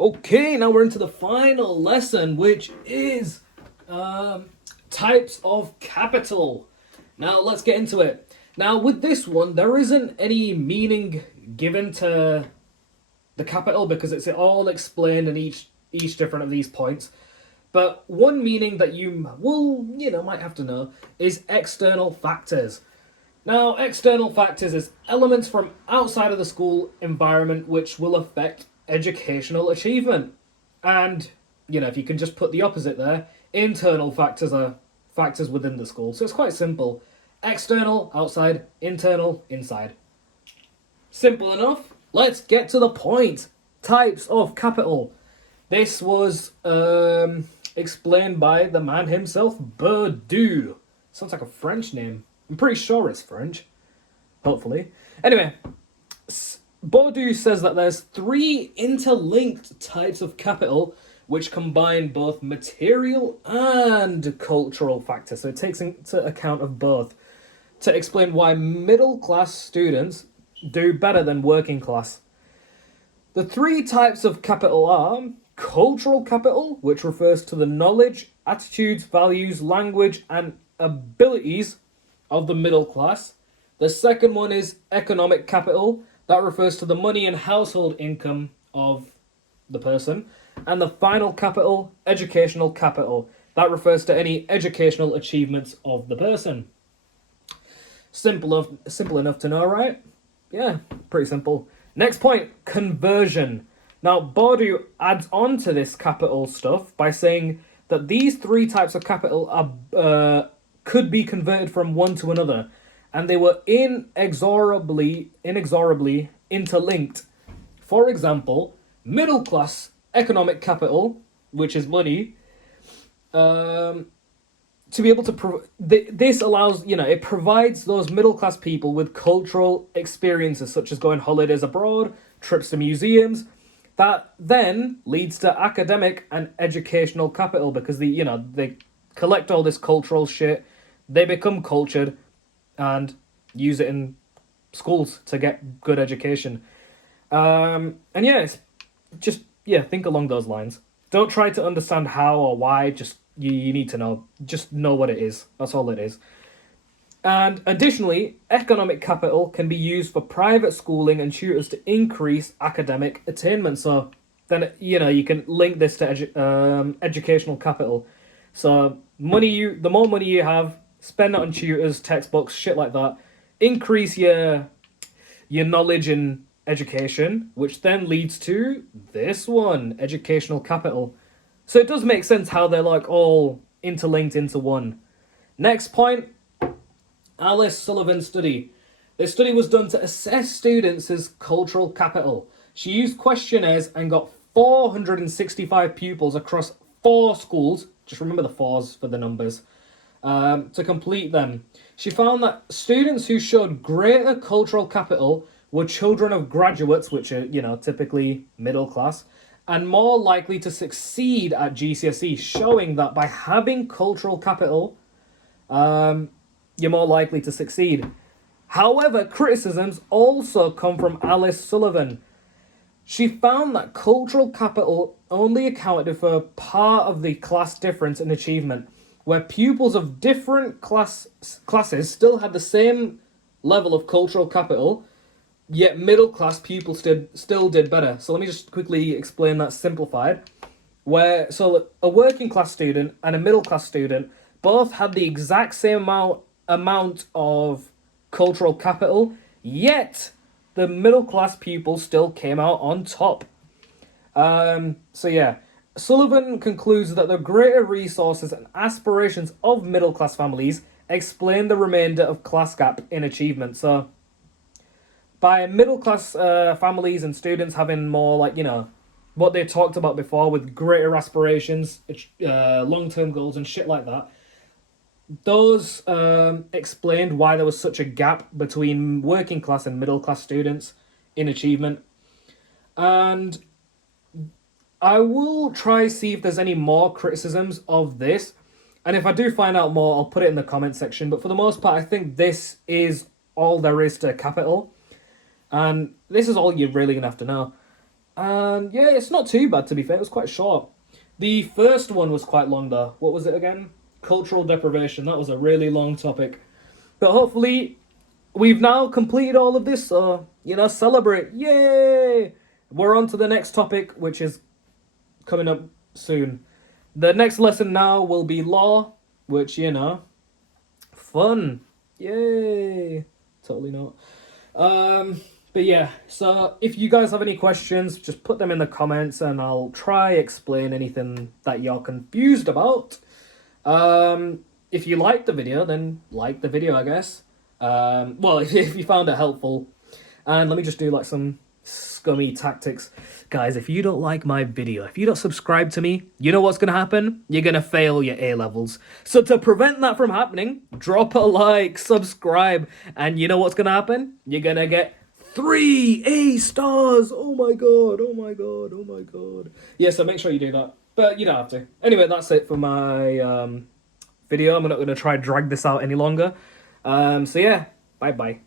Okay, now we're into the final lesson, which is types of capital. Now let's get into it. Now with this one, there isn't any meaning given to the capital because it's all explained in each different of these points. But one meaning that you will, might have to know is external factors. Now, external factors is elements from outside of the school environment which will affect educational achievement. And, if you can just put the opposite there, internal factors are factors within the school. So it's quite simple. External, outside, internal, inside. Simple enough. Let's get to the point. Types of capital. This was explained by the man himself, Bourdieu. Sounds like a French name. I'm pretty sure it's French. Hopefully. Anyway, Bourdieu says that there's 3 interlinked types of capital which combine both material and cultural factors. So it takes into account of both to explain why middle class students do better than working class. The 3 types of capital are cultural capital, which refers to the knowledge, attitudes, values, language, and abilities of the middle class. The second one is economic capital. That refers to the money and household income of the person. And the final capital, educational capital. That refers to any educational achievements of the person. Simple enough to know, right? Yeah, pretty simple. Next point, conversion. Now, Bourdieu adds on to this capital stuff by saying that these 3 types of capital are could be converted from one to another, and they were inexorably interlinked. For example, middle class economic capital, which is money, to be able to this allows, it provides those middle class people with cultural experiences such as going holidays abroad, trips to museums. That then leads to academic and educational capital because they collect all this cultural shit, they become cultured, and use it in schools to get good education. Think along those lines. Don't try to understand how or why, just you need to know. Just know what it is. That's all it is. And additionally, economic capital can be used for private schooling and tutors to increase academic attainment. So then, you can link this to educational capital. So the more money you have, spend it on tutors, textbooks, shit like that. Increase your knowledge in education, which then leads to this one, educational capital. So it does make sense how they're like all interlinked into one. Next point, Alice Sullivan's study. This study was done to assess students' cultural capital. She used questionnaires and got 465 pupils across 4 schools. Just remember the 4s for the numbers. To complete them. She found that students who showed greater cultural capital were children of graduates, which are, typically middle class, and more likely to succeed at GCSE, showing that by having cultural capital, you're more likely to succeed. However, criticisms also come from Alice Sullivan. She found that cultural capital only accounted for part of the class difference in achievement, where pupils of different classes still had the same level of cultural capital, yet middle class pupils still did better. So let me just quickly explain that simplified. So a working class student and a middle class student both had the exact same amount of cultural capital, yet the middle class pupils still came out on top. Sullivan concludes that the greater resources and aspirations of middle class families explain the remainder of class gap in achievement. So by middle class families and students having more what they talked about before with greater aspirations, long-term goals and shit like that, those explained why there was such a gap between working class and middle class students in achievement. And I will try see if there's any more criticisms of this. And if I do find out more, I'll put it in the comment section. But for the most part, I think this is all there is to capital. And this is all you're really going to have to know. And yeah, it's not too bad to be fair. It was quite short. The first one was quite long though. What was it again? Cultural deprivation. That was a really long topic. But hopefully we've now completed all of this, so, celebrate. Yay! We're on to the next topic, which is coming up soon. The next lesson now will be law, which, fun. Yay! Totally not. But yeah, so if you guys have any questions, just put them in the comments and I'll try explain anything that you're confused about. If you liked the video, then like the video, I guess. Well, if you found it helpful. And let me just do like some scummy tactics. Guys, if you don't like my video, if you don't subscribe to me, you know what's going to happen? You're going to fail your A-levels. So to prevent that from happening, drop a like, subscribe, and you know what's going to happen? You're going to get 3 A stars. Oh my god, oh my god, oh my god. Yeah, so make sure you do that. But you don't have to. Anyway, that's it for my video. I'm not going to try drag this out any longer. So yeah, bye-bye.